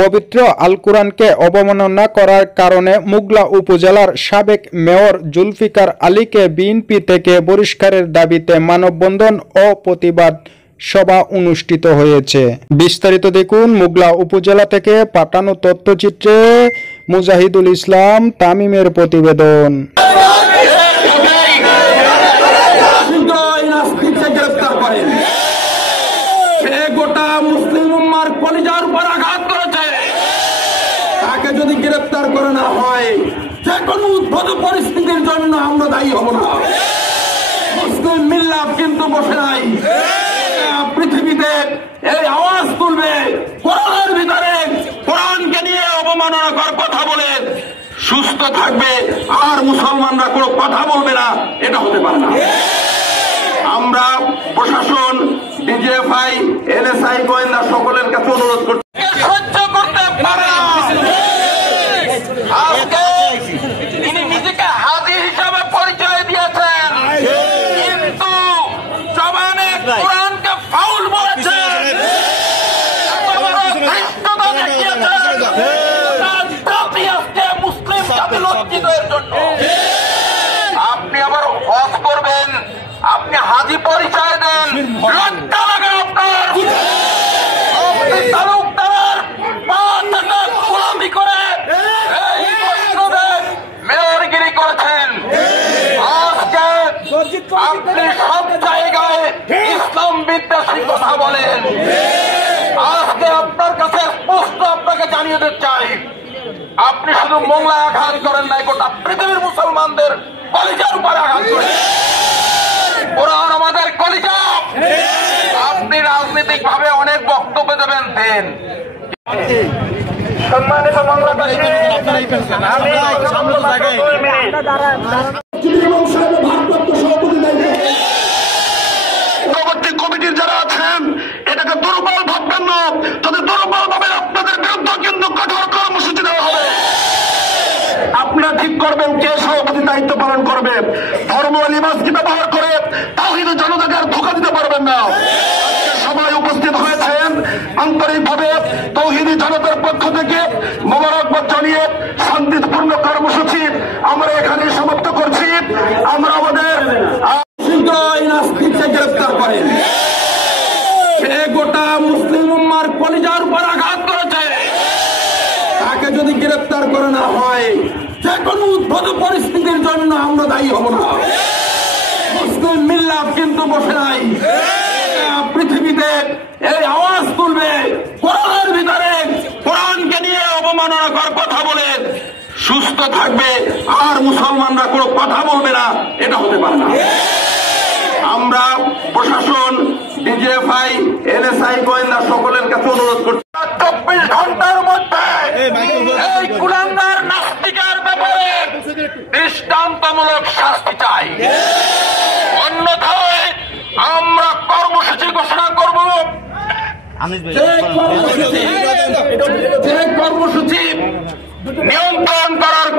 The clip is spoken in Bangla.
পবিত্র আল কোরআনকে অবমাননা করার কারণে মোংলা উপজেলার সাবেক মেয়র জুলফিকার আলীকে বিএনপি থেকে বহিষ্কারের দাবিতে মানববন্ধন ও প্রতিবাদ সভা অনুষ্ঠিত হয়েছে। বিস্তারিত দেখুন মোংলা উপজেলা থেকে পাঠানো তথ্যচিত্রে মুজাহিদুল ইসলাম তামিমের প্রতিবেদন। যদি গ্রেফতার করা না হয়, যে কোনো উদ্ভূত পরিস্থিতির জন্য আমরা দায়ী হব না। মুসলিম মিল্লাত কিন্তু বসে নাই, পৃথিবীতে এই আওয়াজ তুলবে কোরআনের ভিতরে কোরআনকে নিয়ে অবমাননা করার কথা বলে সুস্থ থাকবে, আর মুসলমানরা কোনো কথা বলবে না, এটা হতে পারে না। আমরা প্রশাসন, ডিজিএফআই, এনএসআই, গোয়েন্দা সকলের কাছে অনুরোধ করছি, সহ্য করতে পারে না। আজকে তিনি নিজেকে হাজি হিসাবে পরিচয় দিয়েছেন, কিন্তু জবানে কোরআনকে ফাউল বলেছেন, মুসলিম জাতি লজ্জিত এর জন্য। আপনি আবার হজ করবেন, আপনি হাজি পরিচয় দেন, লজ্জা লাগে আপনার? আপনি তালুকদার পা থেকে গোলামি করে এই বছরের মেয়রগিরি করেছেন। আজকে আপনি সব জায়গায় ইসলাম বিদ্বেষী কথা বলেন। আজকে আপনার কাছে স্পষ্ট আপনাকে জানিয়ে দিতে চাই, আপনি শুধু মোংলায় আঘাত করেন নাই, গোটা পৃথিবীর মুসলমানদের কলিজার উপরে আঘাত করেন। কোরআন আমাদের কলিজা। আপনি রাজনৈতিক ভাবে অনেক বক্তব্য দেবেন, দেন। সম্মানিত বাংলাদেশী, কমিটির যারা আছেন, এটাকে দুর্বল ভাববেন না। যদি দুর্বল ভাবেন, আপনাদের বিরুদ্ধে কিন্তু কঠোর কর্মসূচি দেওয়া হবে। আপনারা ঠিক করবেন কে সভাপতি দায়িত্ব পালন করবে। ধর্ম লিবাসকে ব্যবহার করে তাওহীদের জনতাকে আর ধোঁকা দিতে পারবেন না। সবাই উপস্থিত হয়েছেন, আন্তরিকভাবে তাওহীদি জনতার পক্ষ থেকে মোবারকবাদ জানিয়ে শান্তিপূর্ণ কর্মসূচি আমরা এখানে সমাপ্ত করছি। আমরা আমাদের নাস্তিককে গ্রেফতার করেন, সে গোটা মুসলিম উম্মার কলিজার উপর আঘাত করেছে। তাকে যদি গ্রেফতার করা না হয়, যে কোনো উদ্ভূত পরিস্থিতির জন্য আমরা দায়ী হব না। মুসলিম মিল্লাত কিন্তু বসে নাই, পৃথিবীতে এই আওয়াজ তুলবে কোরআনের ভিতরে কোরআনকে নিয়ে অবমাননা করার কথা বলে সুস্থ থাকবে, আর মুসলমানরা কোনো কথা বলবে না, এটা হতে পারে না। আমরা প্রশাসন, ডিজিএফআই, এনএসআই, গোয়েন্দা সকলের কাছে অনুরোধ করছি, 24 ঘন্টার মধ্যে এই কুলাঙ্গার নাস্তিকের ব্যাপারে দৃষ্টান্তমূলক শাস্তি চাই। অন্যথায় আমরা কর্মসূচি ঘোষণা করব। যে কর্মসূচি নিয়ন্ত্রণ করার